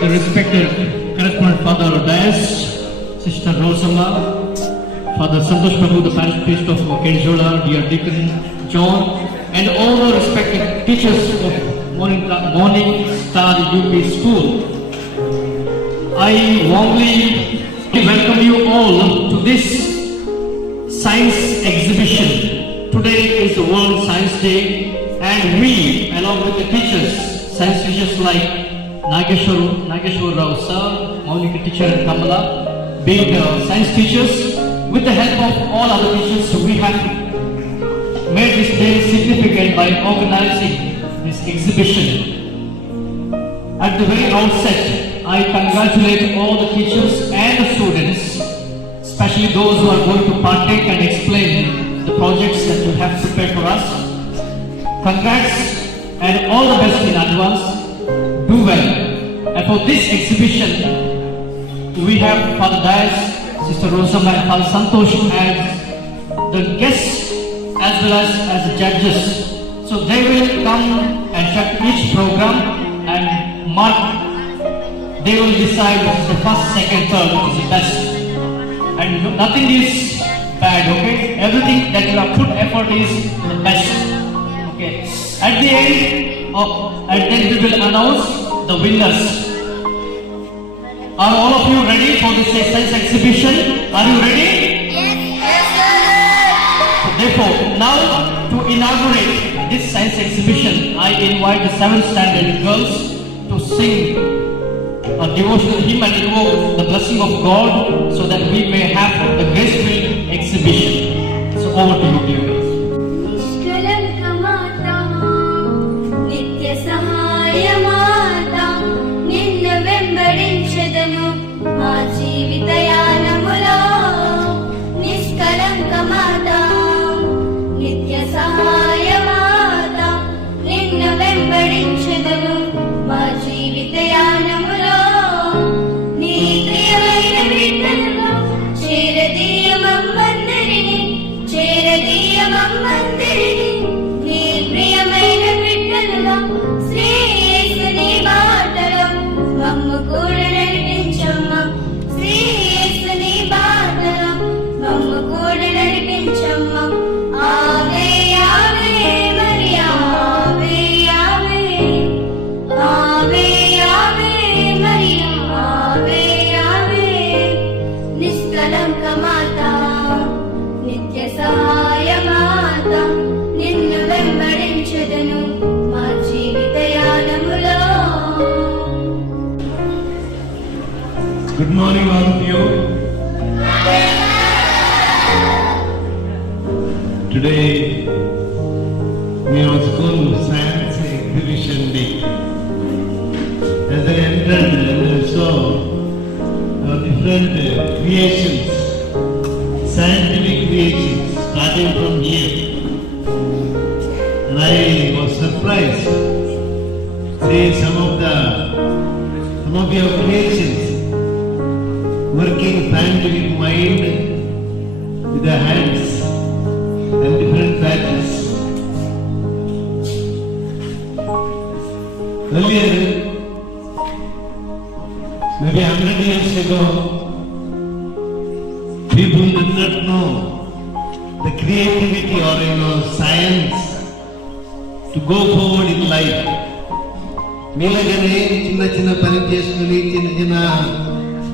The respected correspondent Father Dias, Sister Rosama, Father Santosh Prabhu, the parish priest of Kenjola, dear Deacon John, and all the respected teachers of Morning Star UP School. I warmly welcome you all to this science exhibition. Today is the World Science Day, and we, along with the teachers, science teachers like Nageshwar Rao sir, Maunika teacher and Kamala, being science teachers, with the help of all other teachers, we have made this day significant by organizing this exhibition. At the very outset, I congratulate all the teachers and the students, especially those who are going to partake and explain the projects that you have prepared for us. Congrats and all the best in advance. Do well. And for this exhibition, we have Father Dias, Sister Rosama and Father Santosh as the guests as well as the judges. So they will come and check each program and mark. They will decide the first, second, third, which is the best. And nothing is bad, okay? Everything that you have put effort is the best. Okay. At the end, and then we will announce the winners. Are all of you ready for this science exhibition? Are you ready? Yes, sir. Therefore, now to inaugurate this science exhibition, I invite the 7th standard girls to sing a devotional hymn and invoke the blessing of God so that we may have the graceful exhibition. So over to you, dear girls. Good morning, all of you. Today, we are school science exhibition day. As I entered and I saw different creations, scientific creations, starting from here. And I was surprised. See some of your creations. Working scientific mind with the hands and different patterns. Earlier, maybe 100 years ago, people did not know the creativity or science to go forward in life. మీలాగనే చిన్న పని చేసుకుని చిన్న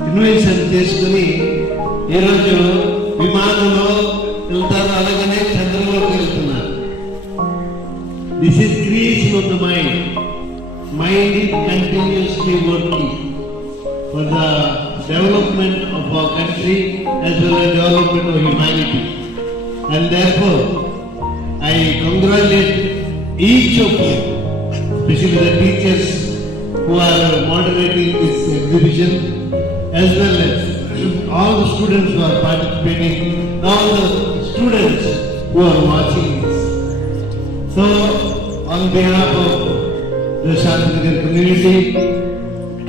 ఇన్వెన్షన్ చేసుకుని ఈరోజు విమానంలో వెళ్తారు, అలాగనే చంద్రంలోకి వెళ్తున్నారు. This is creation of the mind. Mind is continuously working for the development of our country as well as development of humanity. And therefore I congratulate each of you, especially the teachers who are moderating this exhibition, as well as all the students who are participating, all the students who are watching this. So, on behalf of the Shantinagar community,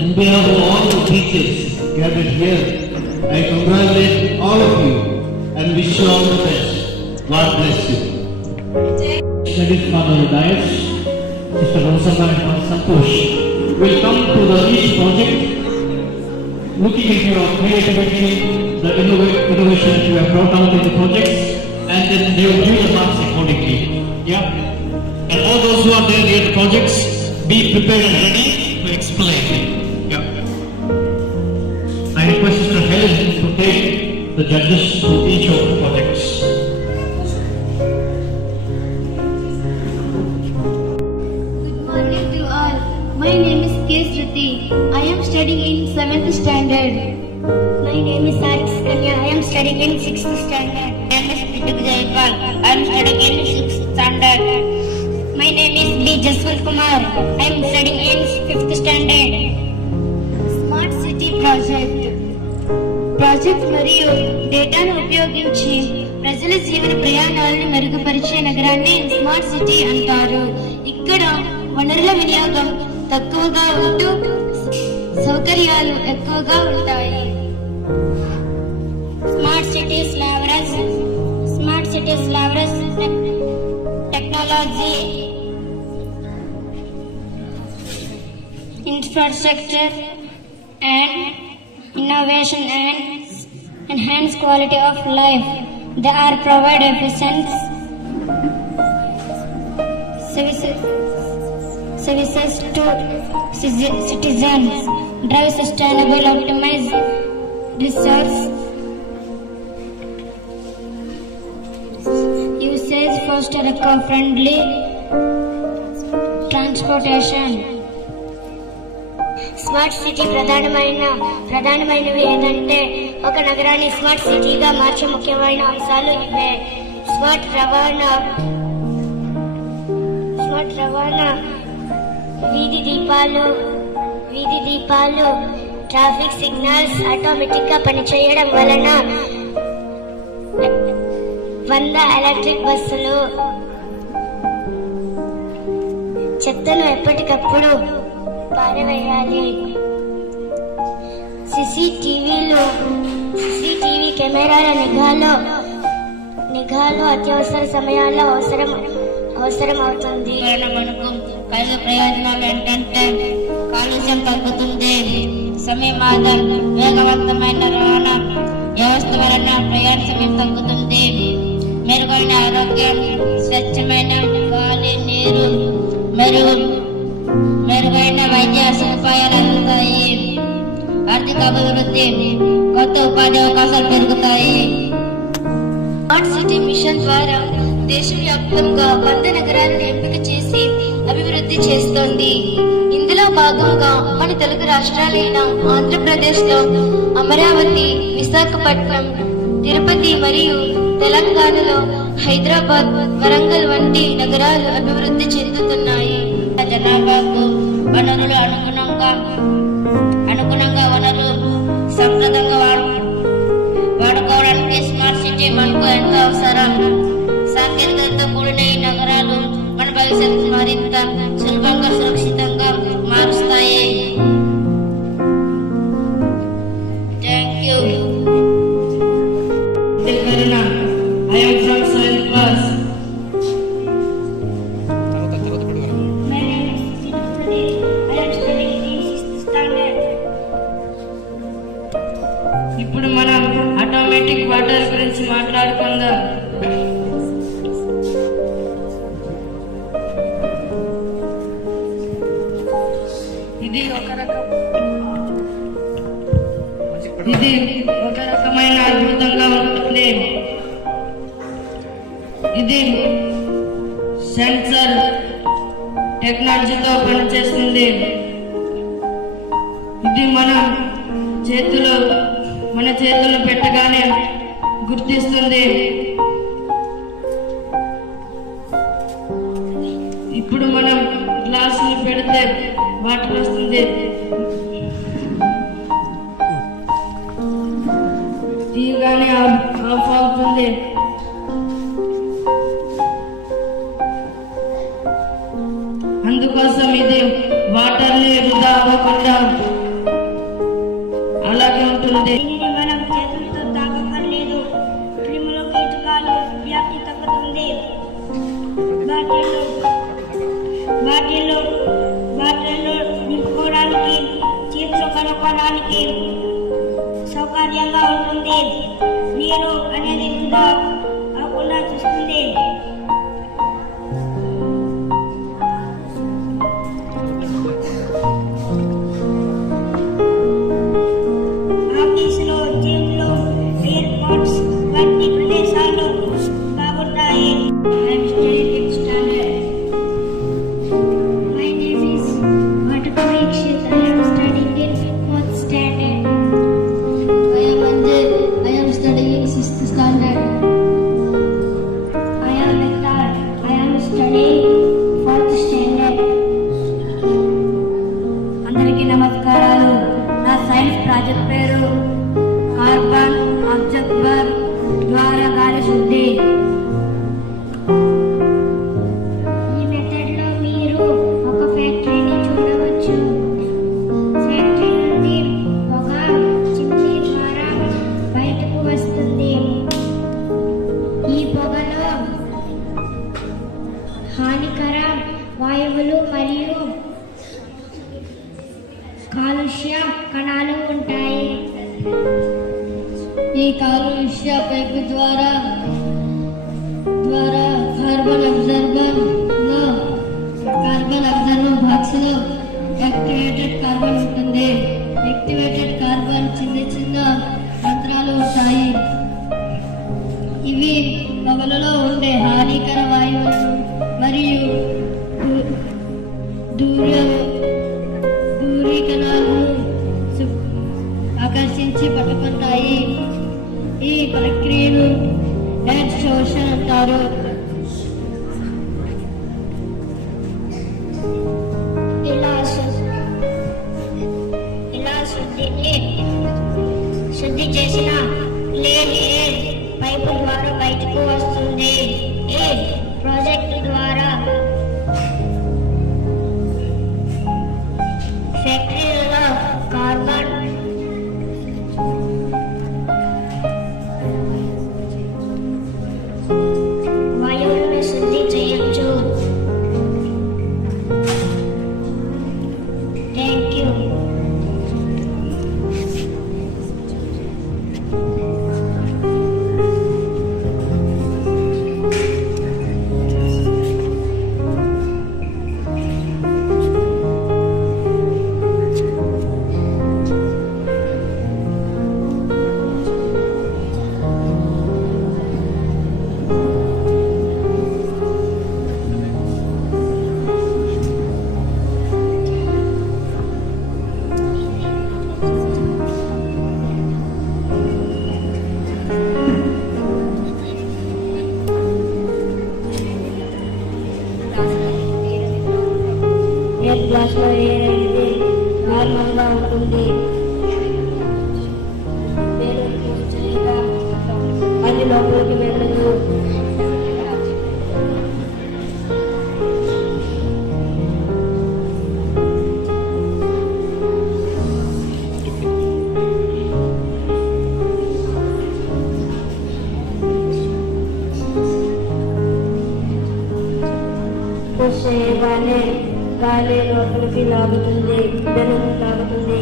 on behalf of all the teachers gathered here, I congratulate all of you and wish you all the best. God bless you. That is Father Dias, Sister Rosama and Father Santosh will come to the each project, looking into your creativity, the innovation you have brought out in the projects, and then they will give the marks accordingly. Yeah? And all those who are there near the projects, be prepared and ready to explain. Yeah? I request Mr. Helen to take the judges to each of the projects. Good morning to all. My name is K. Shruti. I am studying in 7th standard. My name is Alex Kanya. I am studying in 6th standard. My name is Ritik Jaipal. I am studying in 6th standard. My name is B. Jaswant Kumar. I am studying in 5th standard. Smart City Project. Project మరియు డేటాను ఉపయోగించి ప్రజల జీవన ప్రయాణాలను మెరుగుపరిచే నగరాన్ని smart city అంటారు. ఇక్కడ వనరుల వినియోగం తక్కువగా ఉంటూ సౌకర్యాలు ఎక్కువగా ఉంటాయి. Smart cities leverage technology, infrastructure and innovation and enhance quality of life. They are provide efficient services to citizens, drive sustainable, optimize resource usage, foster eco-friendly transportation. Smart city ప్రధానమైనవి ఏంటంటే ఒక నగరాన్ని స్మార్ట్ సిటీగా మార్చే ముఖ్యమైన అంశాలు ఇవే. స్మార్ట్ రవాణా, వీధి దీపాలు, ట్రాఫిక్ సిగ్నల్స్ ఆటోమేటిక్ గా పనిచేయడం వలన 100 ఎలక్ట్రిక్ బస్సులు, చెత్తను ఎప్పటికప్పుడు పారవేయాలి. CCTV కెమెరాల నిఘాలో అత్యవసర సమయాల్లో అవసరం అవుతుంది. మనకు కలిగే ప్రయోజనాలు ఏంటంటే కాలుష్యం తగ్గుతుంది, సమయం ఆదా, వేగవంతమైన రవాణా వ్యవస్థ వలన ప్రయాణ సమయం తగ్గుతుంది, మెరుగైన ఆరోగ్యం, స్వచ్ఛమైన గాలి, నీరు మరియు మెరుగైన వైద్య సదుపాయాలు అందుతాయి. ఆర్థిక అభివృద్ధి, కొత్త ఉపాధి అవకాశాలు పెరుగుతాయి. స్మార్ట్ సిటీ మిషన్ ద్వారా దేశవ్యాప్తంగా 100 నగరాలను ఎంపిక చేసి అభివృద్ధి చేస్తోంది. ఇందులో భాగంగా మన తెలుగు రాష్ట్రాలైన ఆంధ్రప్రదేశ్లో అమరావతి, విశాఖపట్నం, తిరుపతి మరియు తెలంగాణలో హైదరాబాద్, వరంగల్ వంటి నగరాలు అభివృద్ధి చెందుతున్నాయి. జనాభాకు వనరులు అనుగుణంగా వనరులు సంప్రదంగా వాడుకోవడానికి స్మార్ట్ సిటీ మనకు ఎంతో అవసరం. సాంకేతికతతో కూడిన ఈ నగరాలు మన భవిష్యత్తు మరింత సులభంగా, సురక్షితంగా మారుస్తాయి. Thank you. I am from 7th class. My name is Sitapati. I am studying in 6th standard. ఇప్పుడు మనం ఆటోమేటిక్ వాటర్ గురించి మాట్లాడుకుందాం. ఇది ఒక రకమైన అద్భుతంగా ఉంటుంది. ఇది సెన్సర్ టెక్నాలజీతో పనిచేస్తుంది. ఇది మన చేతులు పెట్టగానే గుర్తిస్తుంది. ఇప్పుడు మనం గ్లాసులు పెడితే వాటర్ వస్తుంది. తీయగానే ఆఫ్ అవుతుంది. అందుకోసం ఇది వాటర్ని వృధా అవ్వకుండా అలాగే ఉంటుంది. మనం చేతులతో తాగక్కర్లేదు. క్రిములు, కీటకాలు వ్యాప్తి తగ్గుతుంది. బాటిల్లో నింపుకోవడానికి చేతి నడపడానికి సౌకర్యంగా ఉంటుంది. నీరు అనేది వృధా అవ్వకుండా చూస్తుంది. ఆఫీసులో, జిమ్లో, ఎయిర్పోర్ట్స్ వంటి ప్రదేశాలు బాగుంటాయి. I'm studying in standard. My name is Vatak Parikshit. I am studying in 4th standard. I am Anjay. I am studying in 6th standard. I am Victor. I am studying 4th standard. అందరికీ నమస్కారాలు. నా science project పేరు carbon observer ద్వారా గాలి శుద్ధి. ఈ మెథడ్ లో మీరు ఒక ఫ్యాక్టరీని చూడవచ్చు. ఫ్యాక్టరీ నుండి పొగ చిమ్నీ ద్వారా బయటకు వస్తుంది. ఈ పొగలో హానికర వాయువులు మరియు కాలుష్య కణాలు ఉంటాయి. ఈ కాలుష్య పైపు ద్వారా కార్బన్ అబ్జర్వర్ బాక్స్ లో యాక్టివేటెడ్ కార్బన్ ఉంటుంది. యాక్టివేటెడ్ కార్బన్ చిన్న రంధ్రాలు ఉంటాయి. ఇవి పొగలలో ఉండే హానికర వాయువులను మరియు దూరీ కణాలను ఆకర్షించి పట్టుకుంటాయి. ఈ ప్రక్రియను అబ్జర్ప్షన్ అంటారు. ఇలా శుద్ధి చేసిన క్లీన్ ఎయిర్ పైపు ద్వారా బయటకు వస్తుంది. ఈ ప్రాజెక్టు ద్వారా ఫ్యాక్టరీలలో కార్బన్ వాయువులను శుద్ధి చేయొచ్చు. Thank you. ఎయిర్ గ్లాస్ లో ఎయిర్ అనేది నార్మల్ గా ఉంటుంది. అది లోపలికి వెళ్ళదు. పుష్ చేయగానే గాలి లోపలికి లాగుతుంది, బెలూన్ లాగుతుంది.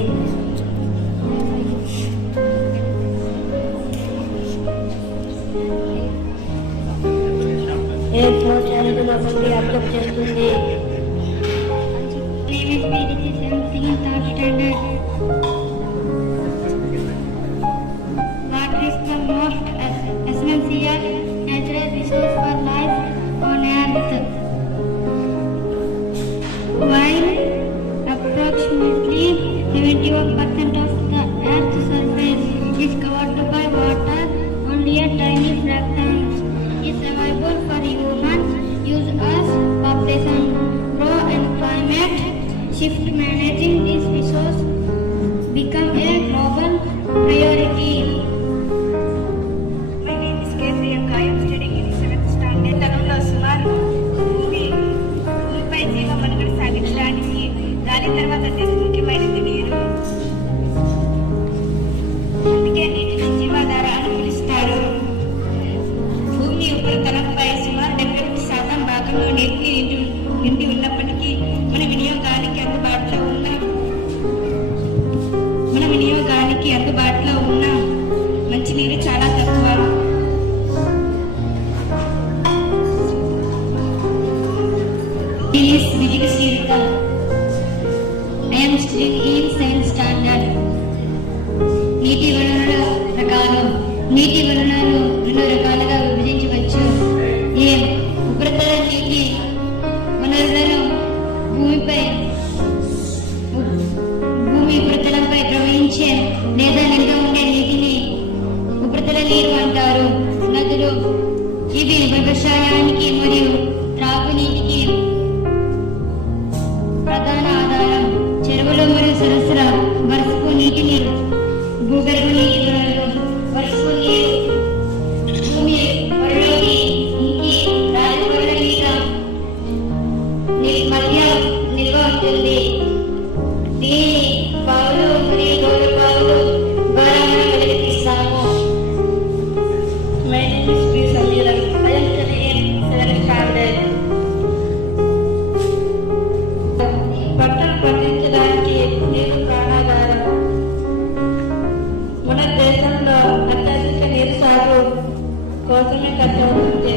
ఎయిర్ ఫ్లో అనేది లోపలికి అబ్జర్వ్ చేస్తుంది. Water is the most essential natural resource for life on earth. While approximately 71% of the Earth's surface is covered by water, only a tiny fraction is available for human use as population grow and climate shift. Managing this resource become a global priority. My name is K. Priyanka. I am studying in 7th standard. తనంలో సుమారు భూమిపై జీవ మనుగడ సాగించడానికి గాలి తర్వాత అత్యంత ముఖ్యమైనది నీరు. అందుకే నీటిని జీవాధార అని పిలుస్తారు. భూమి ఉపరితలంపై సుమారు 70% భాగంలో నీటిని నిండి ఉన్నప్పటికీ మన వినియోగానికి అందుబాటులో I am studying in 7th standard. నీటి వనరుల ప్రకారం నీటి వనరులను రెండు రకాలుగా విభజించవచ్చు. ఏ ఉపరితల నీటి వనరులను భూమి ఉపరితలంపై ప్రవహించే లేదా నిల్వ ఉండే నీటిని ఉపరితల నీరు అంటారు. నదులు ఇవి వ్యవసాయానికి మరియు త్రాగునీటికి ప్రధాన ఆధారం. చెరువులు మరియు సరస్సుల వరుసకు నీటి నీరు భూగర్భ నీటి వనరులు వరుసకు నీరు భూమి వరలోకి ఇంకి రాజపొరల మధ్య నిల్వ ఉంటుంది. దీనిని బావులు మరియు గౌర బావులు ద్వారా మనం వెలికిస్తాము. My name is P. Samira. I am studying 7th standard. పంటలు పండించడానికి నీరు ప్రాణాధారం. మన దేశంలో అత్యధిక నీరు సాగు కోసమే ఖర్చు అవుతుంది.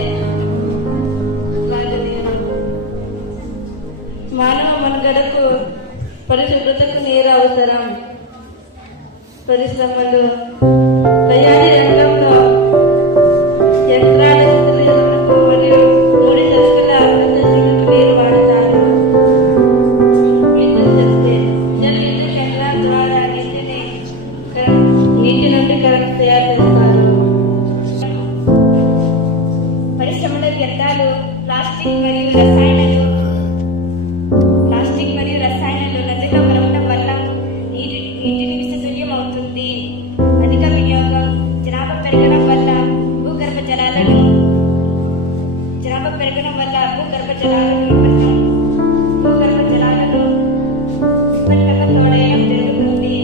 మానవ మనుగడకు పరిశుభ్రతకు నీరు అవసరం. పరిశ్రమలు తయారీ రంగంలో యంత్రాల శిథిలీకరణకు మరియు ముడి సరుకుల ప్రొసెసింగ్కు నీరు వాడతారు. విద్యుత్ శక్తి జల విద్యుత్ కేంద్రాల ద్వారా నీటి నుండి కరెంట్ తయారు చేస్తారు. పరిశ్రమల వ్యర్థాలు ప్లాస్టిక్ మరియు రసాయనాలు నదిలో కలవడం వల్ల నీటిని విసతుల్యం అవుతుంది. అధిక వినియోగం జనాభా పెరగడం వల్ల భూగర్భ జలాలను ఉపరితల తోడేయడం జరుగుతుంది.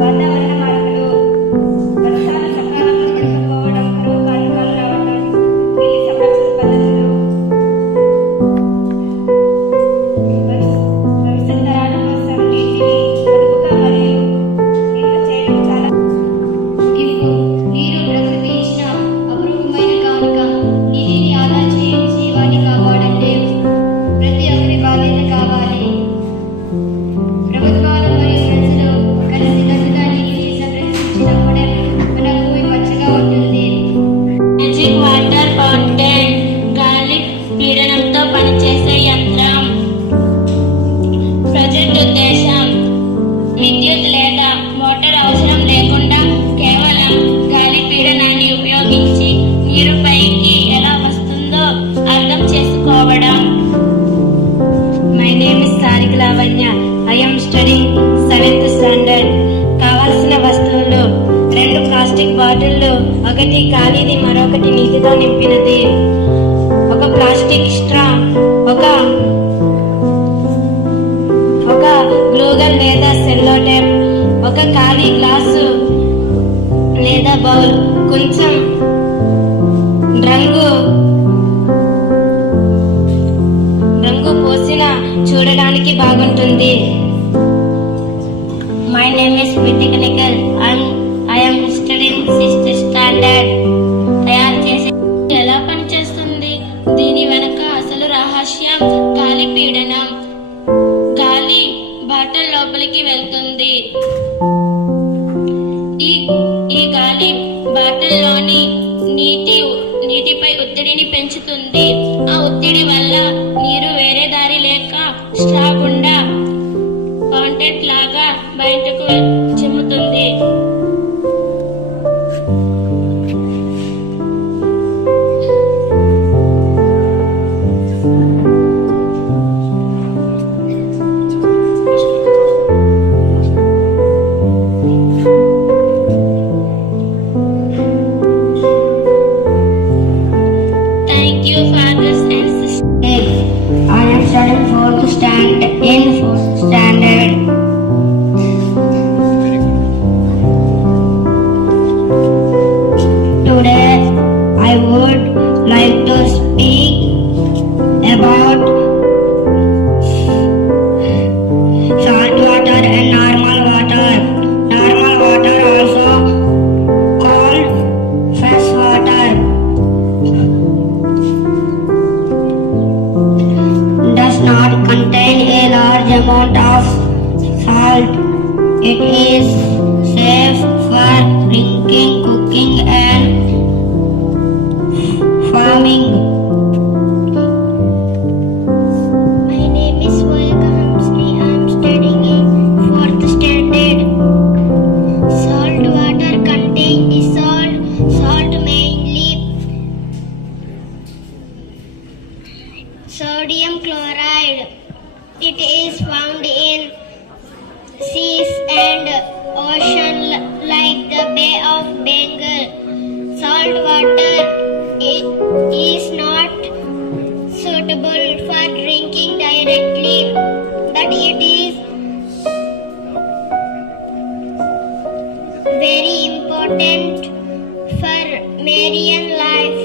వాతావరణ మార్పులు వర్షాలు సకాలంలో పడకపోవడం, కరువు కాటకాలు రావడం, నీటి సంరక్షణ పద్ధతులు భవిష్యత్ తరాల కోసం నీటిని పొదుపుగా మరియు నిల్వ చేయడం చాలా ముగింపు. నీరు ప్రకృతి ఇచ్చిన అపురూపమైన కానుక. నీటిని ఆదా చేయండి, జీవాన్ని కాపాడండి. ప్రతి ఒక్కరి బాధ్యత కావాలి. ప్రభుత్వాలు మరియు ప్రజలు కలిసికట్టుగా నీటిని సంరక్షించినప్పుడే మన భూమి పచ్చగా ఉంటుంది. మ్యాజిక్ వాటర్ ఫౌంటైన్ గాలి పీడనంతో పనిచేసే యంత్రం. ప్రాజెక్ట్ ఉద్దేశం విద్యుత్ లేదా మోటార్ అవసరం లేకుండా కేవలం గాలి పీడనాన్ని ఉపయోగించి నీరు పైకి ఎలా వస్తుందో అర్థం చేసుకోవడం. My name is Sarika Lavanya. I am studying 7th standard. కావాల్సిన వస్తువులు 2 ప్లాస్టిక్ బాటిళ్లు, ఒకటి ఖాళీది మరొకటి నీటితో నింపినది, ఒక ప్లాస్టిక్ స్ట్రా, ఒక గ్లూగన్ లేదా సెల్లో టేప్, ఒక ఖాళీ గ్లాసు లేదా బౌల్, కొంచెం రంగు పోసిన చూడడానికి బాగుంటుంది. మై నేమ్ ఇస్ మిథికనికల్. I am studying 6th standard. తయారు చేసే ఎలా పనిచేస్తుంది? దీని వెనక అసలు రహస్యం గాలి పీడనం. గాలి బాటిల్ లోపలికి వెళ్తుంది. ఈ గాలి బాటిల్లోని నీటిపై ఒత్తిడిని పెంచుతుంది. ఆ ఒత్తిడి వల్ల నీరు వేరే దారి లేక స్ట్రా గుండా ఫౌంటైన్ లాగా బయటకు చిమ్ముతుంది. Thank you, fathers and sisters. I am studying 4th standard. amount of salt. It is safe for drinking, cooking, and farming. My name is Volga Hamsni. I am studying in 4th standard. Salt water contain dissolved salt, mainly sodium chloride. It is found in seas and ocean like the Bay of Bengal. Salt water is not suitable for drinking directly, but it is very important for marine life.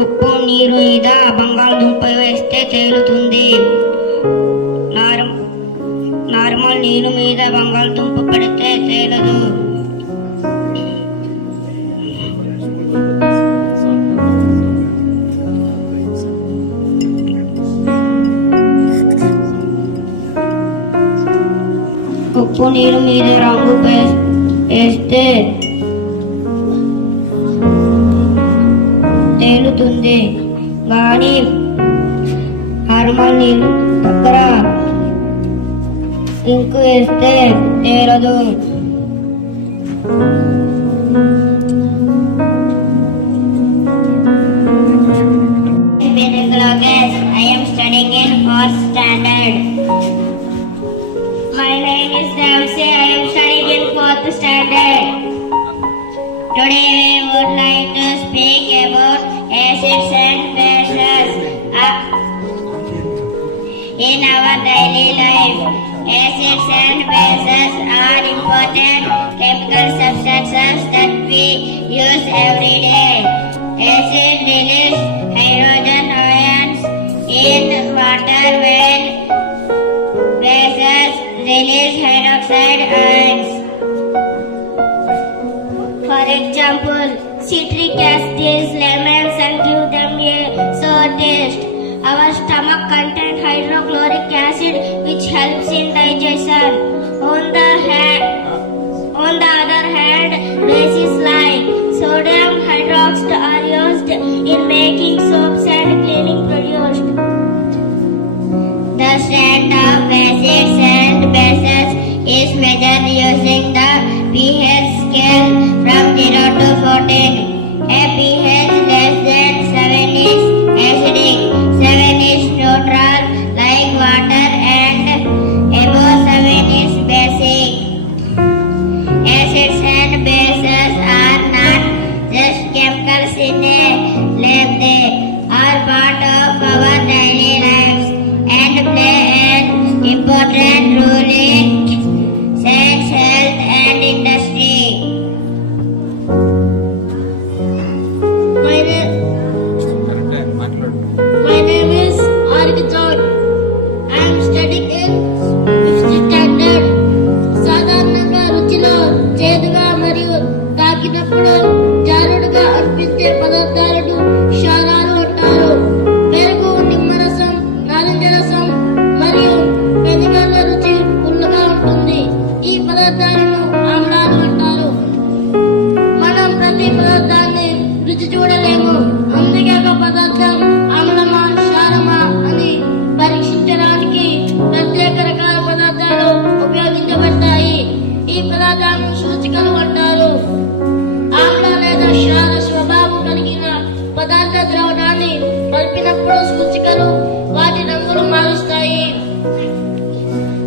ఉప్పు నీరు మీద బంగాళదుంప వేస్తే తేలుతుంది. నార్మల్ నీరు మీద బంగాళదుంప పడితే తేలదు. ఉప్పు నీరు మీద రంగు వేస్తే తేలుతుంది, కానీ నార్మల్ నీళ్ళు దగ్గర ఇంకు వేస్తే తేలదు. I am studying in 4th standard. My name is Damsi. I am studying in 4th standard. Today we would like to speak about acids and bases in our daily life. Acids and bases are important chemical substances that we use every day. Acid release hydrogen ions in water, when bases release hydroxide ions. For example, citric acid is lemons and give them a sour taste. Our stomach contains hydrochloric acid, which helps in digestion. On the other hand, bases like sodium hydroxide are used in making soaps and cleaning products. The strength of acids and bases is measured using the pH scale from 0 to 14. A pH less than 7 is acidic, 7 is neutral like water, and above 7 is basic. Acids and bases are not just chemicals in a lab, they are part of our daily lives and play an important role in science, health, and industry. My name is Arvind. I am studying in 5th standard. సాధారణంగా రుచిలో చేదుగా మరియు తాకినప్పుడు జారుడుగా అనిపించే పదార్థాలను క్షారాలు అంటారు. పెరుగు, నిమ్మరసం, నారింజ రసం మరియు వెనిగర్ల రుచి పుల్లగా ఉంటుంది. ఈ పదార్థాలను ఆమ్లాలు అంటారు. మనం ప్రతి పదార్థాన్ని రుచి చూడలేము, అందుకే ఒక పదార్థం ఆమ్లమా క్షారమా అని పరీక్షించడానికి ప్రత్యేక రకాల పదార్థాలు ఉపయోగించబడతాయి. ఈ పదార్థాలను సూచికలు అంటారు. ఆమ్ల లేదా క్షార స్వభావం కలిగిన పదార్థ ద్రవణాన్ని కలిపినప్పుడు సూచికలు వాటి రంగులు మారుస్తాయి.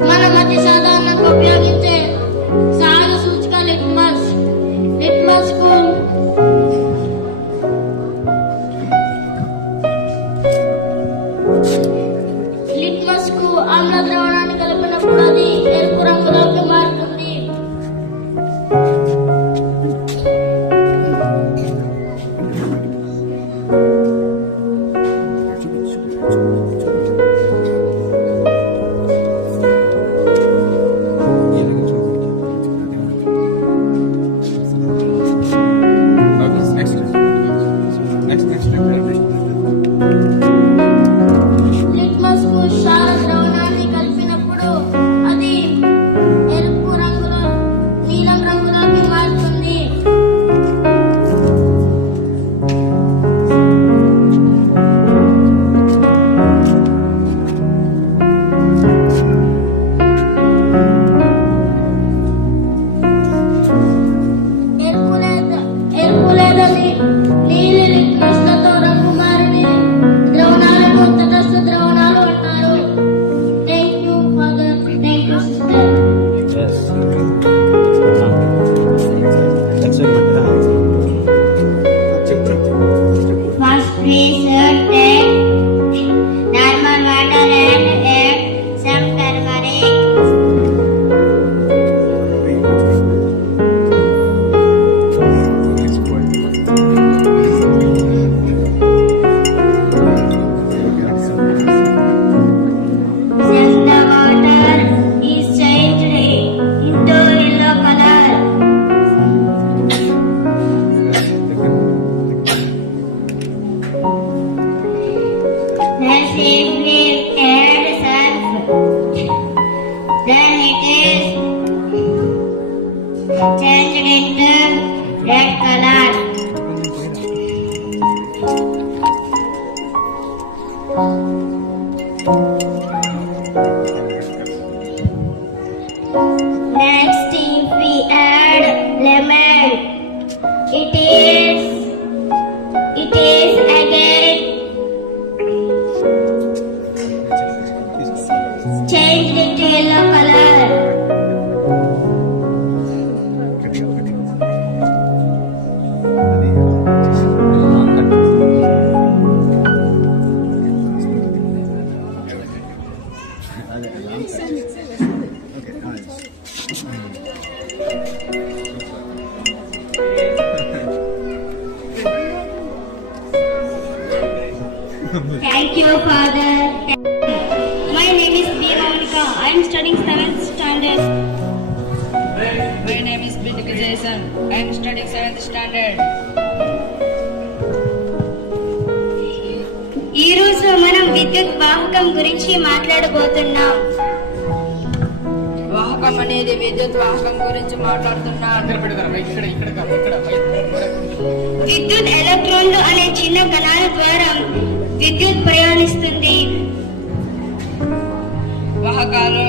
మనం అతి సాధారణంగా ఉపయోగించే సహజ సూచిక లిట్మస్. లిట్మస్ కు ఆమ్ల ద్రవణాన్ని కలిపినప్పుడు అది ఎరుపు రంగులోకి మారుతుంది. changed into red color. Next, if we add lemon, it is again changed into yellow color. Thank you, Father. My name is B. Monica. I am studying 7th standard. My name is Bitika Jason. I am studying 7th standard. ఈ రోజు మనం విద్యుత్ వాహకం గురించి మాట్లాడబోతున్నాం. వాహకం అనేది విద్యుత్ వాహకం గురించి మాట్లాడుతున్నాం. విద్యుత్ ఎలక్ట్రాన్లు అనే చిన్న కణాల ద్వారా విద్యుత్ ప్రయాణిస్తుంది. వాహకాలు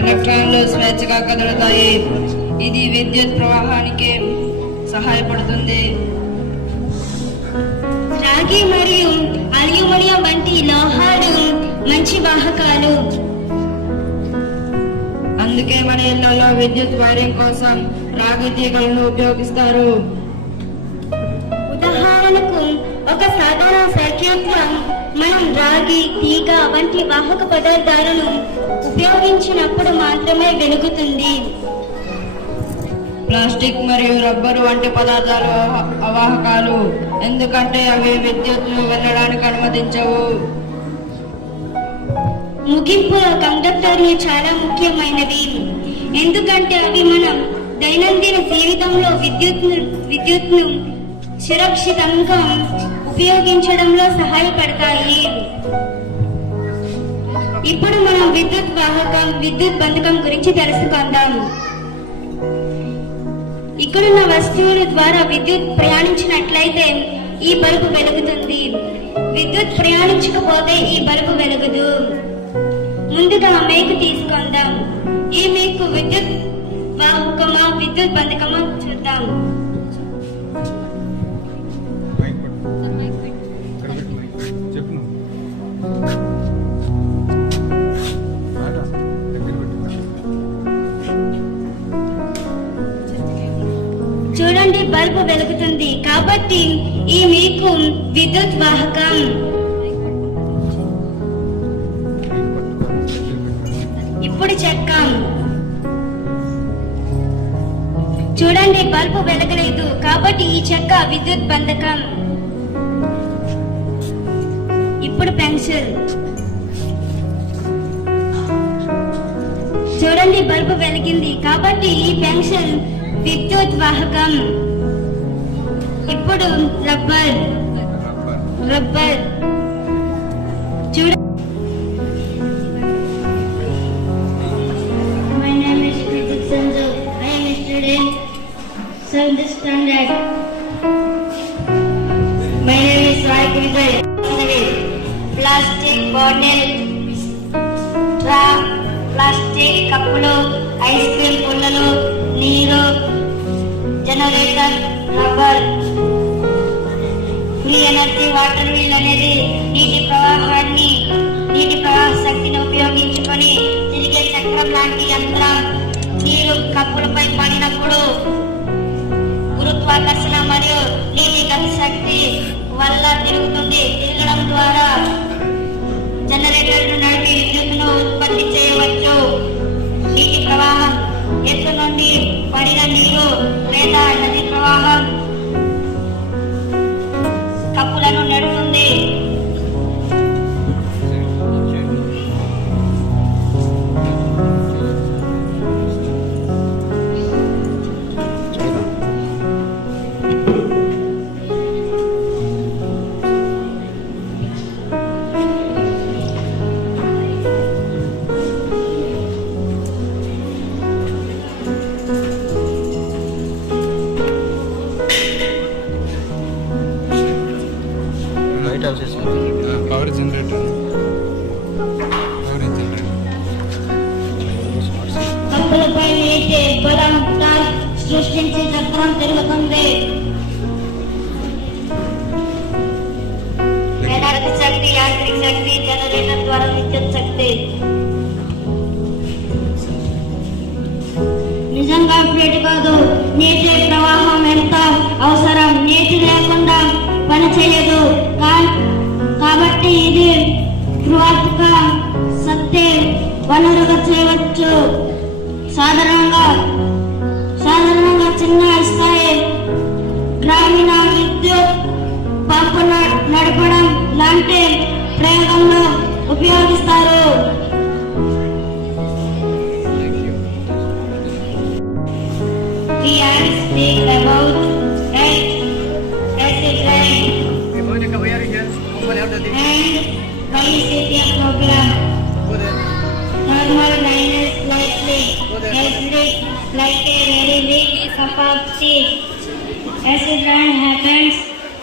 ఎలక్ట్రాన్లు స్వేచ్ఛగా కదులుతాయి. ఇది విద్యుత్ ప్రవాహానికి సహాయపడుతుంది. రాగి మరియు అల్యూమినియం వంటి లోహాలు మంచి వాహకాలు. అందుకే మన ఇళ్లలో విద్యుత్ వైరింగ్ కోసం రాగి తీగలను ఉపయోగిస్తారు. ఉదాహరణకు ఒక సాధారణ సర్క్యూట్ లో మనం రాగి తీగ వంటి వాహక పదార్థాలను ఉపయోగించినప్పుడు మాత్రమే వెలుగుతుంది. ప్లాస్టిక్ మరియు రబ్బరు వంటి పదార్థాలు అవాహకాలు, ఎందుకంటే అవి విద్యుత్ను వెళ్ళడానికి అనుమతించవు. ముగింపు కండక్టర్లు చాలా ముఖ్యమైనవి, ఎందుకంటే అవి మనం దైనందిన జీవితంలో విద్యుత్ను సురక్షితంగా ఉపయోగించడంలో సహాయపడతాయి. ఇప్పుడు మనం విద్యుత్ బంధకం గురించి తెలుసుకుందాం. ఇక్కడున్న వస్తువుల ద్వారా విద్యుత్ ప్రయాణించినట్లయితే ఈ బల్బు వెలుగుతుంది. విద్యుత్ ప్రయాణించకపోతే ఈ బల్బు వెలుగదు. ముందుగా మేకు తీసుకుందాం. ఈ మేకు విద్యుత్ వాహకమా విద్యుత్ బంధకమా చూద్దాం. చూడండి, బల్బు వెలుగుతుంది కాబట్టి ఈ మీకు విద్యుత్ వాహకం. ఇప్పుడు చెక్కాం. చూడండి, బల్బు వెలగలేదు కాబట్టి ఈ చెక్క విద్యుత్ బంధకం. ఇప్పుడు పెన్సిల్. చూడండి, బల్బు వెలిగింది కాబట్టి ఈ పెన్సిల్ విద్యుత్ వాహకం. ఇప్పుడు రబ్బర్. చూడండి. My name is Kritik Sanju. I am studying 7th standard. My name is Sai Vijay. Plastic bottle, straw, plastic కప్పులు, ఐస్ క్రీమ్ పుల్లలు, నీరు, generator, rubber. Free energy water wheel అనేది నీటి ప్రవాహ శక్తిని ఉపయోగించుకొని తిరిగే చక్రం లాంటి యంత్రం. నీరు కప్పులపై పడినప్పుడు గురుత్వాకర్షణ మరియు నీటి గతి శక్తి వల్ల తిరగడం ద్వారా జనరేటర్ను నడిపి విద్యుత్తును ఉత్పత్తి చేయవచ్చు. నీటి ప్రవాహం ఎత్తు నుండి పడిన నీరు లేదా నది ప్రవాహం కప్పులను నడుపుతుంది. సృష్టించి చక్రం తిరుగుతుంది. ఎనర్జీ శక్తి, యాంత్రిక శక్తి, జనరేటర్ ద్వారా విద్యుత్ శక్తి. నిజంగా ప్లేట్ కాదు, నీటి ప్రవాహం ఎంత అవసరం. నీటి లేకుండా పని చేయదు. కాబట్టి ఇది కృత్రిమ శక్తి వనరుగా చేయవచ్చు. సాధారణంగా చిన్న స్థాయి గ్రామీణ విద్యుత్ పంపు నడపడం లాంటి ప్రయోగంలో ఉపయోగిస్తారు. We are speak about acid rain and YCTF program. Normal minus slightly acidic like a very weak cup of tea. Acid rain happens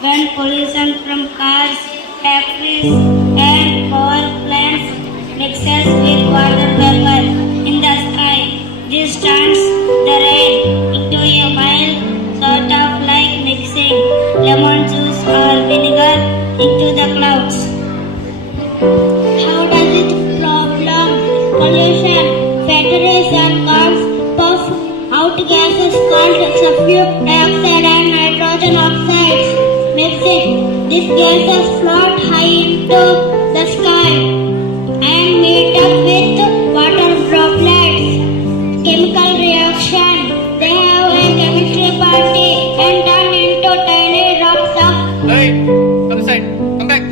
when pollution from cars, factories and power plants mixes with water vapor in the sky. This turns the rain into a mild, sort of like mixing lemon juice or vinegar into the clouds. How does it problem? Pollution. Factories and cars puff out gases called sulfur dioxide and nitrogen oxides. Mixing these gases float high into the sky and meet up with water droplets. Chemical reaction. They have a chemistry party and turn into tiny drops of Hey, come aside. Come back.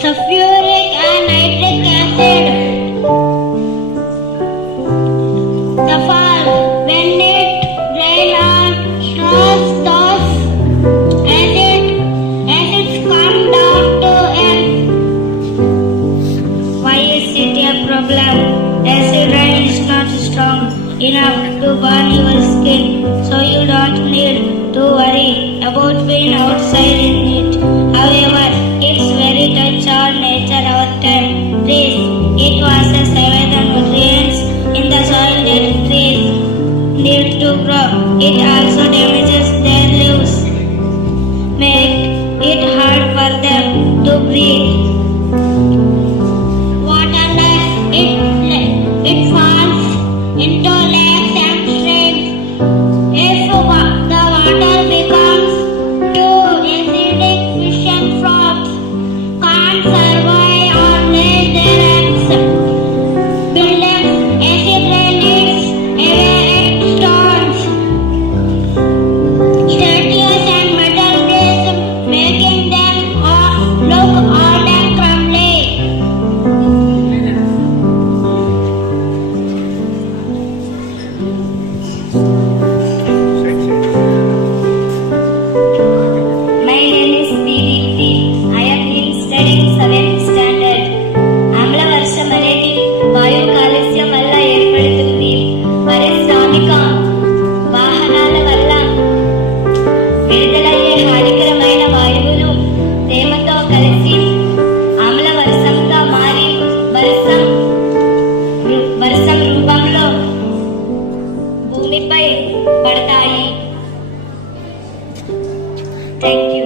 sulfuric and nitric acid. The fall when it rain on straws, those acids come down to earth. Why is it a problem? Acid rain is not strong enough to burn your skin, so you don't need to worry about being outside in it. However, its very touch on nature our trees. It washes away the nutrients in the soil that trees need to grow. It also damages their leaves, make it hard for them to breathe. Water loss, it falls into lakes and streams. If the water becomes too acidic, fish and frogs can't survive or lay their eggs. Buildings, acid rain eats away at stones, statues and metal bricks, making them look old and crumbly. My name is PDP. I have been studying 7th standard. ఆమ్ల వర్షం అనేది వాయు కాలుష్యం వల్ల ఏర్పడుతుంది. పారిశ్రామిక వాహనాల వల్ల విడుదలయ్యే హానికరమైన వాయువులు తేమతో కలిసి ఆమ్ల వర్షంగా మారి వర్షం రూపంలో భూమిపై పడతాయి. Thank you.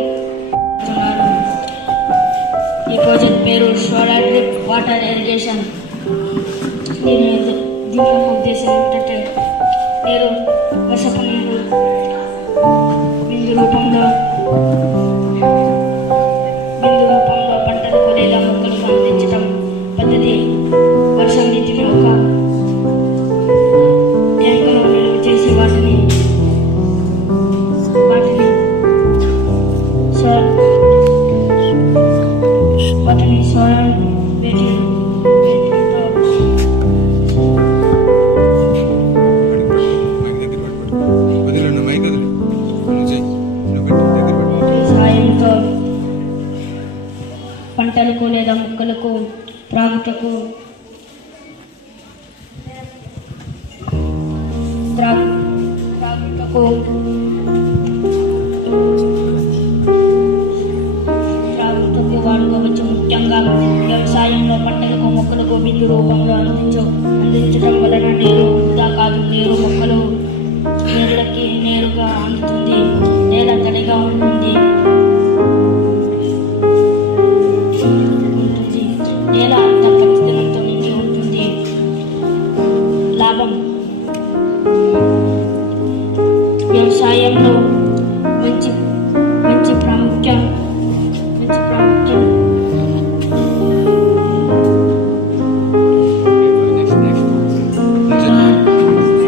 ఈ ప్రాజెక్ట్ పేరు సోలార్ డ్రిప్ వాటర్ ఇరిగేషన్. దీని యొక్క ఉద్దేశం ఏంటంటే మీరు వర్షపు నీరు బిందు రూపంలో పంటలకు లేదా మొక్కలకు అందించడం పద్ధతి. వర్షం నీటిని ఒక ట్యాంకులో నిల్వ చేసి వాటిని సోలార్ సాయంతో పంటలకు లేదా మొక్కలకు త్రాగుటకు వాడుకోవచ్చు. ముఖ్యంగా వ్యవసాయంలో పంటలకు మొక్కలకు బిందు రూపంలో అందించడం వలన నీరు భాగం నీరు మొక్కలు నీళ్ళకి నేరుగా అందుతుంది. నేల తడిగా ఉంటుంది. నేల అంత పచ్చదనంతో నిండి ఉంటుంది. లాభం వ్యవసాయంలో మంచి మంచి ప్రాముఖ్యం.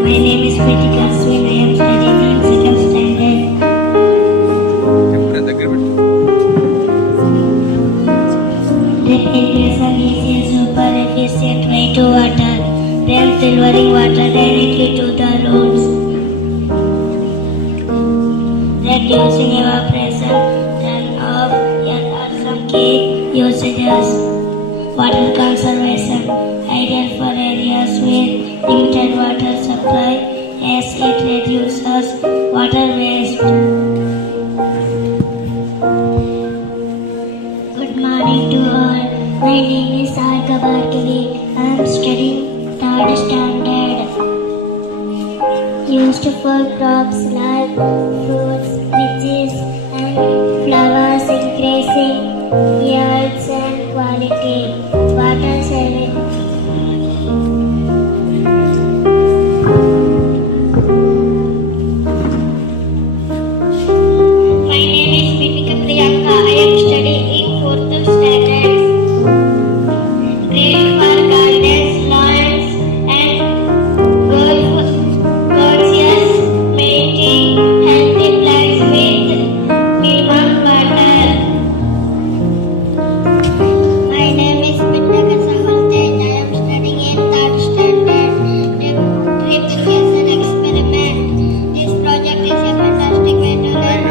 My name is Pritika Swin. I am studying in second standard. Irrigation is a super efficient way to water. Then delivering water directly to the roots. Reducing evaporation, turn off and are some key usages. Water conservation, ideal for areas with limited water supply as it reduces water waste. Good morning to all. My name is Sarga Bhargavi. I am studying third standard. Used for crops like fruits, veggies and flowers, increasing yields and quality. Water saving. My name is Pritika Priyanka. I am studying in fourth standard. Great for gardens, lawns and golf courses, making healthy plants with minimum water. My name is Mitaka Sahalten. I am studying in third standard. Drip irrigation experiment. This project is a fantastic way to learn.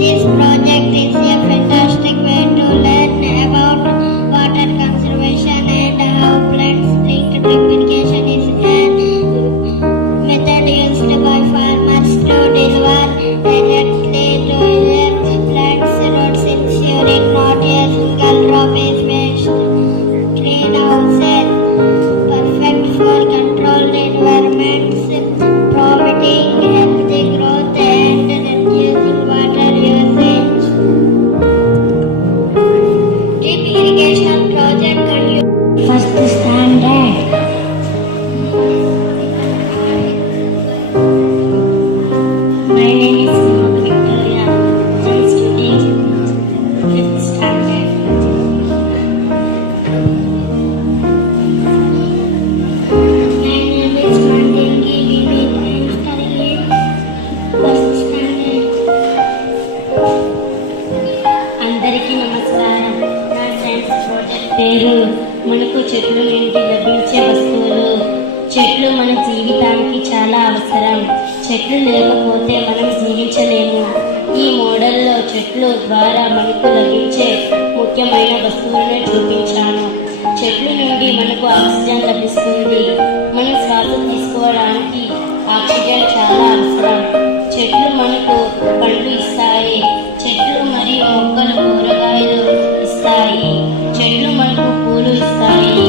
This project is a fantastic way to learn about water conservation and how plants drink. Drip irrigation is a method used by farmers to deliver directly to their plants' roots, ensuring not a single drop is wasted. Greenhouses, perfect for controlled environments, promoting healthy growth and reducing water usage. Drip irrigation project first standard. My name is Sumit Victoria. I am studying fifth standard. My name is Mandengi Vivek. I am studying first standard. అందరికీ నమస్కారం. నా science project పేరు మనకు చెట్లు నుండి లభించే వస్తువులు. చెట్లు మన జీవితానికి చాలా అవసరం. చెట్లు లేకపోతే మనం జీవించలేము. ఈ మోడల్లో చెట్లు ద్వారా మనకు లభించే ముఖ్యమైన వస్తువులను చూపించాను. చెట్లు నుండి మనకు ఆక్సిజన్ లభిస్తుంది. మనం శ్వాస తీసుకోవడానికి ఆక్సిజన్ చాలా అవసరం. చెట్లు మనకు పండ్లు ఇస్తాయి. చెట్లు మరియు మొక్కలు కూరగాయలు ఇస్తాయి. చెట్లు మనకు పూలు ఇస్తాయి.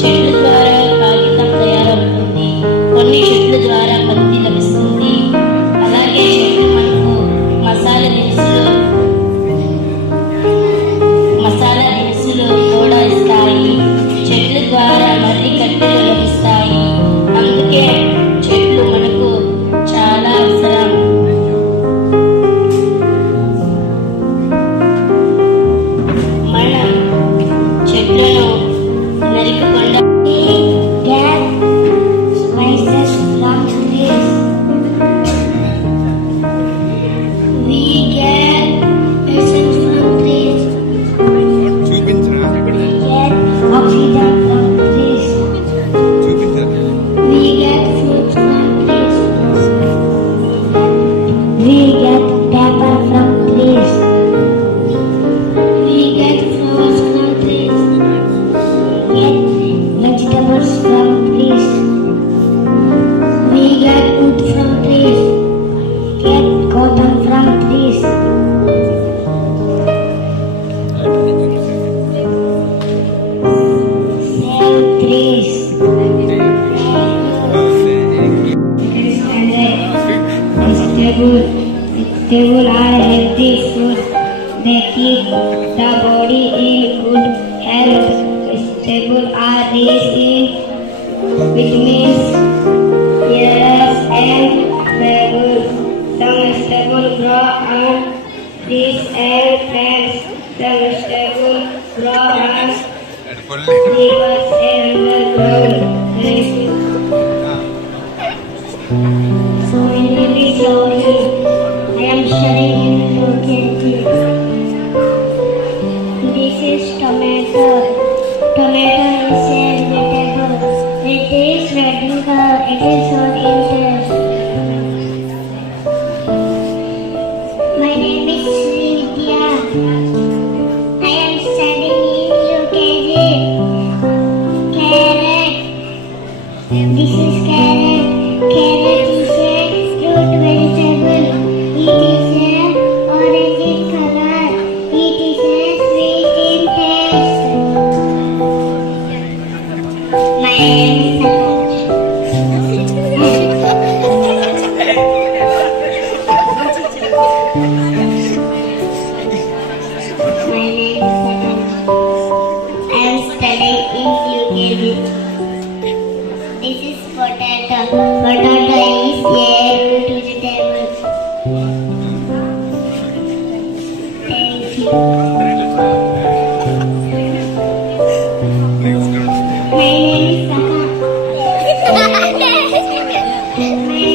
చెట్ల ద్వారా కాగితం తయారవుతుంది. కొన్ని చెట్ల ద్వారా పత్తి లభిస్తుంది. అలాగే చెట్లు మనకు మసాలా దినుసులు కూడా ఇస్తాయి. చెట్ల ద్వారా మర్రి కట్టెలు లభిస్తాయి. అందుకే చెట్లు మనకు చాలా అవసరం. Vegetable are healthy food. They keep the body in good health. Vegetables are rich in vitamins, minerals, and fiber. Some vegetables grow on trees and plants. Some vegetables grow on rivers and underground. My name is Rohini. I am studying in UKG. This is tomato. Tomato is a vegetable. It is red in color. It is sold in taste. My name is Srividya. I am studying in UKG. Carrot. This is carrot. Carrot is a root vegetable. It is a orange in color. It is a sweet in taste. My name is I am studying in UKG. This is potato. Potato is a root vegetable. Thank you. My name is Saka. My name is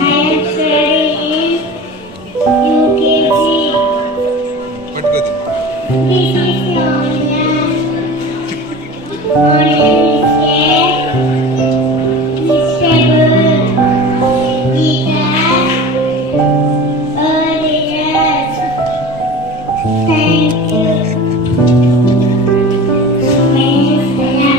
I am studying in UKG. This is onion. Onion is a vegetable. It has oranges. Thank you. My name is Sayam.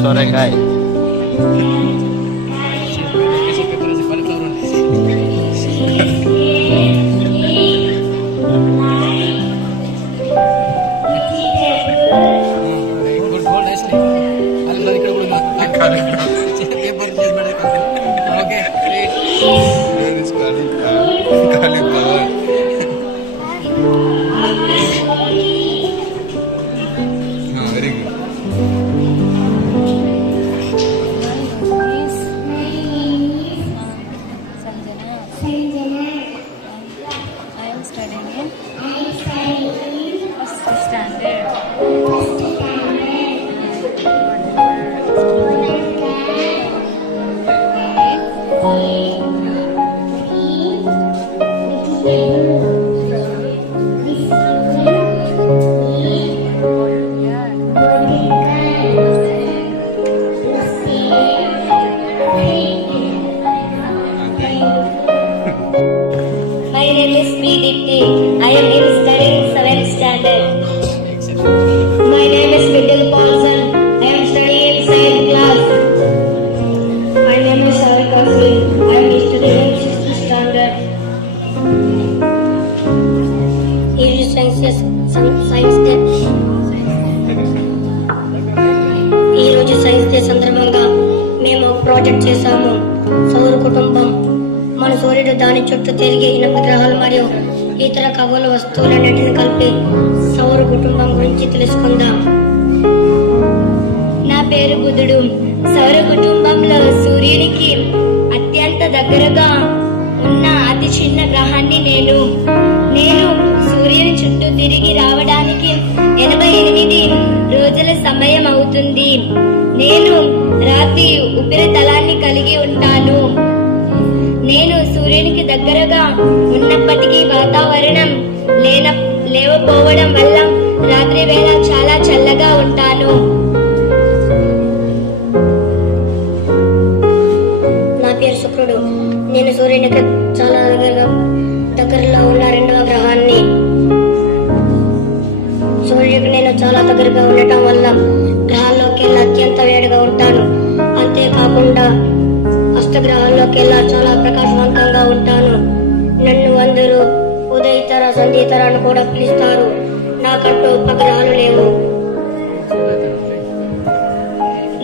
సొరకాయ very good. Sanjana. I am studying in I am studying first standard. first My name is P. Dipti. I am in studying 7th standard. Rosli. I am studying in 6th standard. ఈరోజు science day సందర్భంగా మేము ఒక ప్రాజెక్ట్ చేశాము. సౌర కుటుంబం. మన సూర్యుడు దాని చుట్టూ తిరిగే 8 గ్రహాలు మరియు ఇతర ఖగోళ వస్తువులన్నింటిని కలిపి సౌర కుటుంబం గురించి తెలుసుకుందాం. నా పేరు బుధుడు. సౌర కుటుంబంలో సూర్యునికి అత్యంత దగ్గరగా ఉన్న అతి చిన్న గ్రహాన్ని నేను సూర్యుని చుట్టూ తిరిగి రావడానికి 88 రోజుల సమయం అవుతుంది. నేను రాతి ఉపరితలాన్ని కలిగి ఉంటాను. నేను సూర్యునికి దగ్గరగా ఉన్నప్పటికీ వాతావరణం లేకపోవడం వల్ల రాత్రి వేళ చాలా చల్లగా ఉంటాను. నా పేరు శుక్రుడు. నేను సూర్యునికి చాలా దగ్గరలో ఉన్న 2వ గ్రహాన్ని. సూర్యుడికి నేను చాలా దగ్గరగా ఉండటం వల్ల గ్రహాల్లోకి అత్యంత వేడిగా ఉంటాను. అంతేకాకుండా అష్టగ్రహాల్లోకెల్లా చాలా ప్రకాశవంతంగా ఉంటాను. నన్ను అందరూ ఉదయతర సంధ్యతర అని కూడా పిలుస్తారు. నాకంటూ ఉపగ్రహాలు లేవు.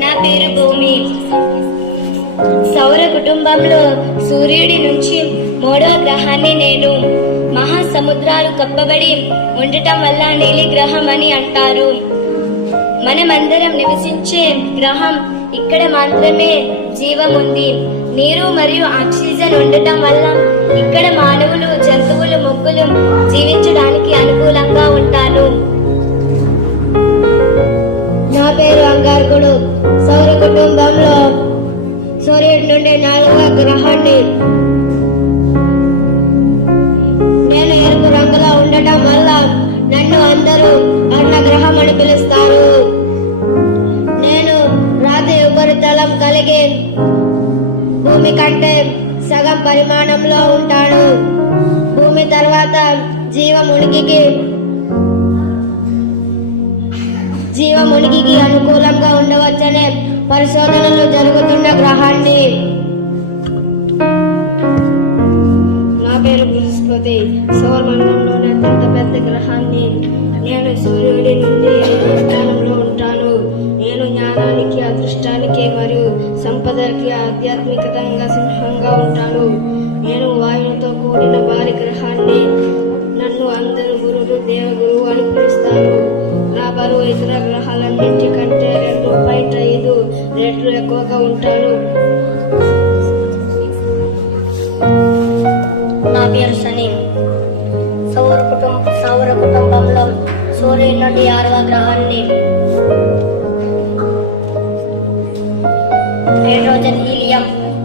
నా పేరు భూమి. సౌర కుటుంబంలో సూర్యుడి నుంచి 3వ గ్రహాన్ని నేను. మహాసముద్రాలు కప్పబడి ఉండటం వల్ల నీలి గ్రహం అని అంటారు. మనమందరం నివసించే గ్రహం ఇక్కడ మాత్రమే జీవం ఉంది. నీరు మరియు ఆక్సిజన్ ఉండటం వల్ల ఇక్కడ మానవులు, జంతువులు, మొక్కలు జీవించడానికి అనుకూలంగా ఉంటారు. నా పేరు అంగారకుడు. సౌర కుటుంబంలో సూర్యుడి నుండి 4వ గ్రహాన్ని. నేను ఎరుపు రంగులో ఉండటం వల్ల నన్ను అందరూ అర్ణగ్రహం అని పిలుస్తారు. నేను రాతి ఉపరితలం కలిగి భూమి కంటే సగం పరిమాణంలో ఉంటాను. భూమి తర్వాత జీవం ఉనికికి అనుకూలంగా ఉండవచ్చనే పరిశోధనలు జరుగుతున్న గ్రహాన్ని. నా పేరు బృహస్పతి. సౌరమండలంలోని అత్యంత పెద్ద గ్రహాన్ని. నేను సూర్యుడి నుండి 8వ స్థానంలో ఉంటాను. నేను జ్ఞానానికి, అదృష్టానికి మరియు సంపదకి ఆధ్యాత్మికంగా సింహంగా ఉంటాను. నేను వాయువుతో కూడిన భారీ గ్రహాన్ని. నన్ను అందరూ గురుడు, దేవగురువు అని పిలుస్తారు. నా బరువు ఇతర గ్రహాలన్నింటికంటే 2.5 రెట్లు ఎక్కువగా ఉంటాను. నా పేరు శని. సౌర కుటుంబంలో సూర్యుడి నుండి 6వ గ్రహాన్ని. హైడ్రోజన్, హీలియం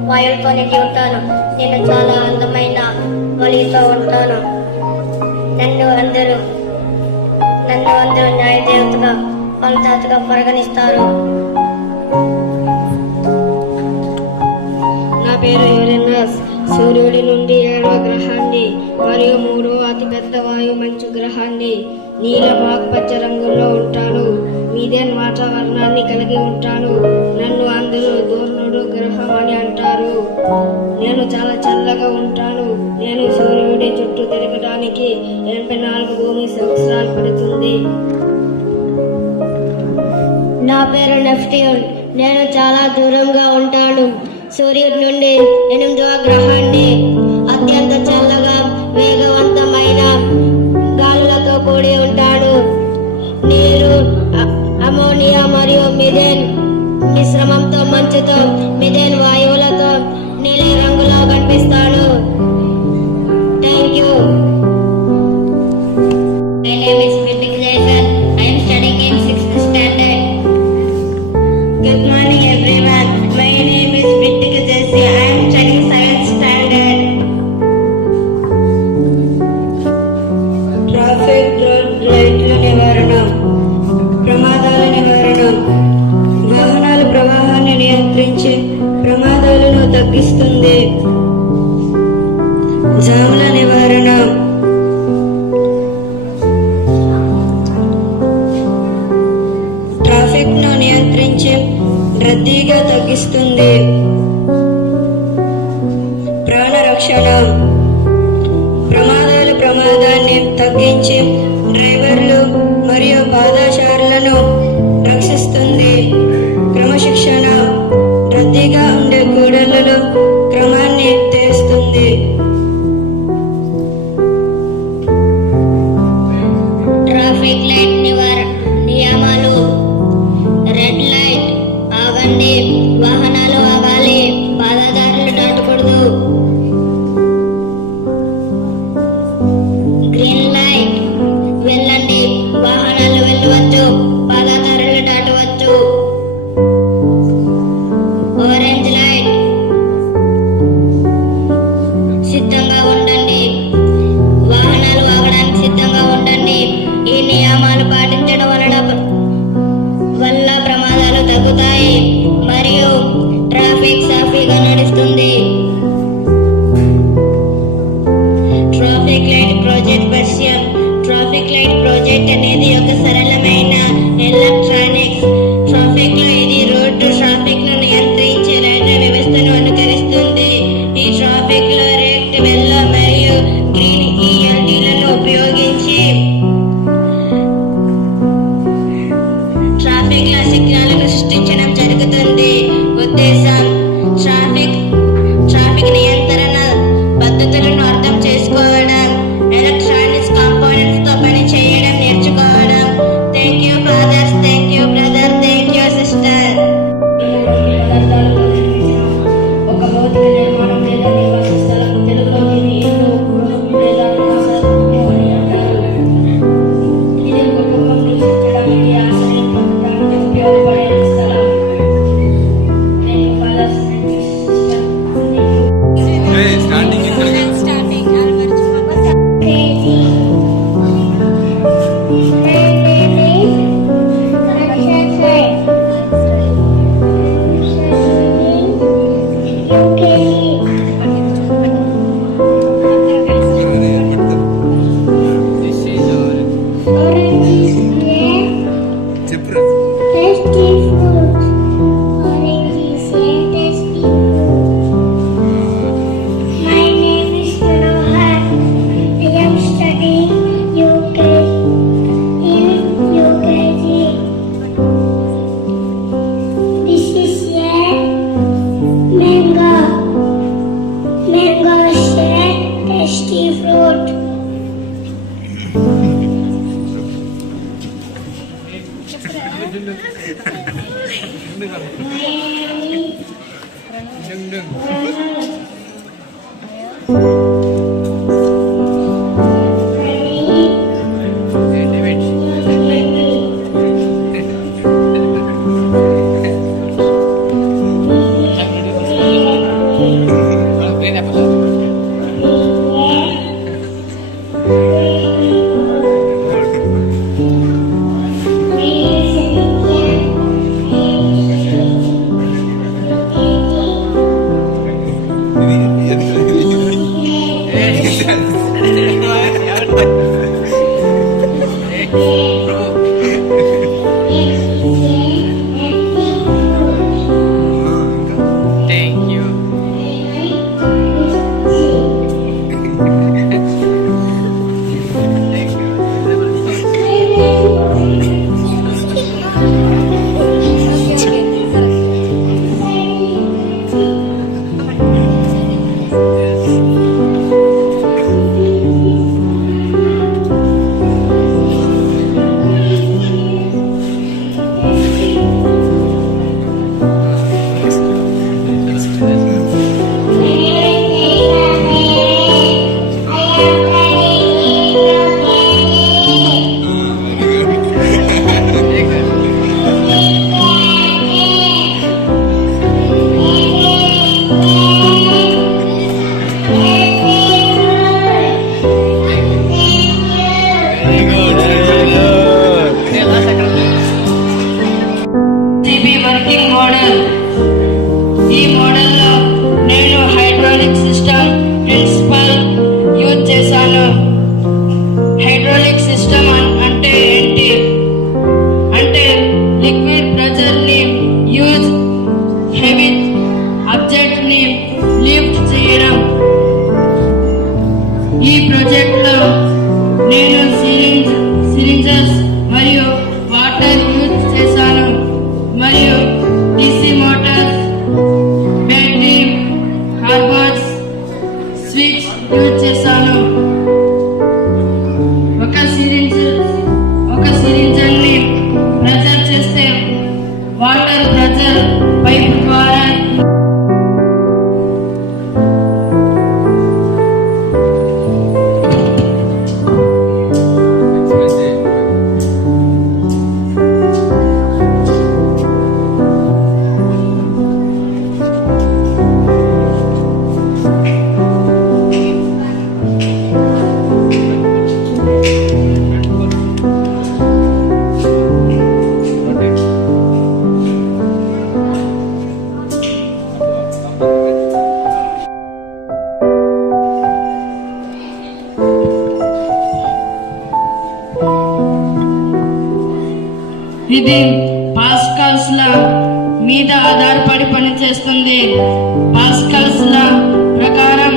వాయువులతో నిండి ఉంటాను. నేను చాలా అందమైన వలితో ఉంటాను. నన్ను అందరూ న్యాయదేవతగా, ఫలదాతగా పరిగణిస్తారు. నా పేరు యురేనస్. సూర్యుడి నుండి 7వ గ్రహాన్ని మరియు 3వ అతిపెద్ద వాయు మంచు గ్రహాన్ని. నీలం ఆకుపచ్చ రంగులో ఉంటాను. మీథేన్ వాతావరణాన్ని కలిగి ఉంటాను. నన్ను అందరూ దూర్ణుడు గ్రహం అని అంటారు. నేను చాలా చల్లగా ఉంటాను. నేను సూర్యుడి చుట్టూ తిరగడానికి 84 భూమి సంవత్సరాలు పడుతుంది. నా పేరు నెప్ట్యూన్. నేను చాలా దూరంగా ఉంటాను. సూర్యుడి నుండి 8వ గ్రహాన్ని. అత్యంత చల్లగా, వేగవంతమైన గాలులతో కూడి ఉంటాను. నీరు, అమోనియా మరియు మిథేన్ మిశ్రమంతో, మంచుతో, మిథేన్ వాయువులతో నీలి రంగులో కనిపిస్తాను. Thank you. My name is Ritik Jaisal. I am studying in 6th standard. Good morning everyone. My name is Ritik Jaisal. I am studying 7th standard. Traffic లైట్ల నివారణ, ప్రమాదాల నివారణ, వాహనాల ప్రవాహాన్ని నియంత్రించే ప్రమాద రక్షణ. ప్రమాదాన్ని తగ్గించి డ్రైవర్లు మరియు పాదచారులను రక్షిస్తుంది. క్రమశిక్షణ రద్దీగా ఉండే కూడళ్లలో క్రమాన్ని తెస్తుంది. ట్రాఫిక్ లైట్ నియమాలు. రెడ్ లైట్ ఆగండి, వాహనాలు ఆగాలి, పాదదారులు దాటకూడదు. గ్రీన్ లైట్ వెళ్ళండి, వాహనాలు వెళ్ళవచ్చు, పాదదారులు దాటవచ్చు. ఆరెంజ్ లైట్ సిద్ధంగా ఉండండి, వాహనాలు ఆగడానికి సిద్ధంగా ఉండండి. ఈ నియమాలు పాటించడం వల్ల ప్రమాదాలు తగ్గుతాయి మరియు ట్రాఫిక్ సాఫీగా నడుస్తుంది. Traffic light project version. Traffic light project అనేది ఒక సరళమైన ఎలక్ట్రానిక్స్ ట్రాఫిక్ లో ఇది రోడ్డు ట్రాఫిక్ ను నియంత్రించే రైల్వే వ్యవస్థను అనుకరిస్తుంది. ఈ ట్రాఫిక్ లో రెడ్, వెల్ల మరియు గ్రీన్ ELDలను ఉపయోగించి ట్రాఫిక్ లో సిగ్నల్లను సృష్టించడం జరుగుతుంది. ఉద్దేశం ట్రాఫిక్ నియంత్రణ పద్ధతులను అర్థం చేసుకోవడం, ఎలక్ట్రానిక్స్ కాంపోనెంట్స్ తో పని చేయడం నేర్చుకోవడం. Thank you fathers, thank you brother, thank you sister. పదార్థాలతో నిర్మించిన ఒక భౌతిక నిర్మాణం లేదా నివాస స్థలం. తెలుగులో దీన్ని ఇల్లు, గృహం లేదా నివాసము అని అంటారు. ఇది కుటుంబం నివసించడానికి, ఆశ్రయం పొందడానికి ఉపయోగపడే స్థలం. Thank you fathers, thank you sister. Standing ఇక్కడ Tasty fruit. Orange is a tasty fruit. My name is Manohar. I am studying in UKG. This is a mango. Mango is a tasty fruit. Use చేశాను. ఒక సిరింజర్ని ప్రెజర్ చేస్తే water pressure pipe ద్వారా ఇది పాస్కల్స్ లా మీద ఆధారపడి పనిచేస్తుంది. పాస్కల్స్ లా ప్రకారం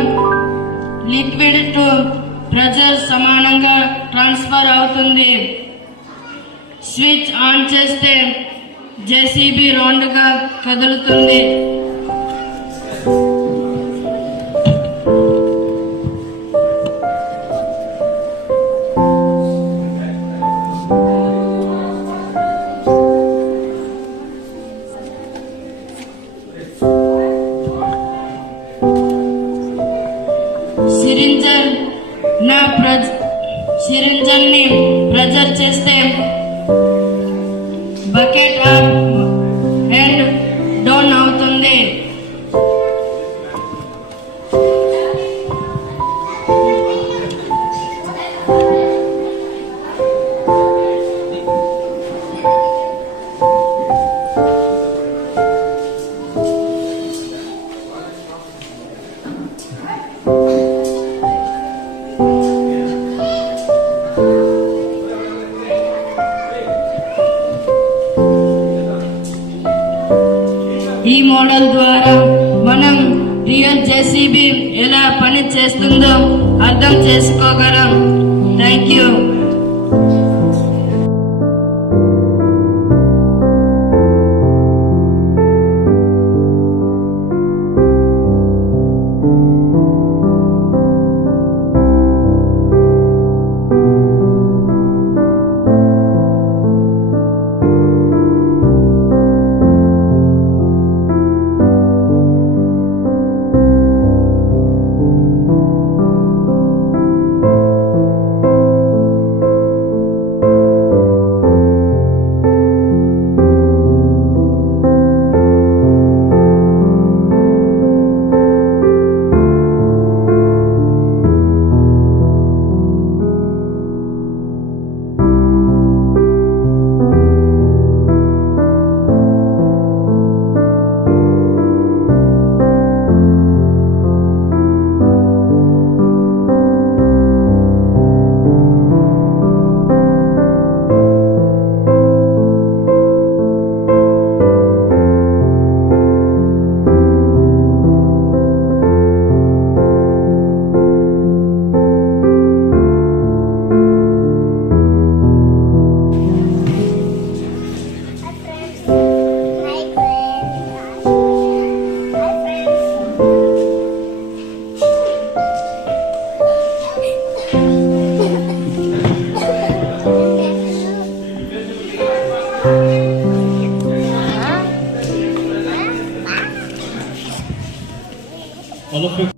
లిక్విడ్ టు ప్రెజర్ సమానంగా ట్రాన్స్ఫర్ అవుతుంది. స్విచ్ ఆన్ చేస్తే జేసీబీ రౌండ్ గా కదులుతుంది. సిరింజర్ ని ప్రెజర్ చేస్తే బకెట్ అప్ అండ్ డౌన్ అవుతుంది. ఈ మోడల్ ద్వారా మనం రియల్ జేసీబీ ఎలా పని చేస్తుందో అర్థం చేసుకోగలం. Thank you. All of you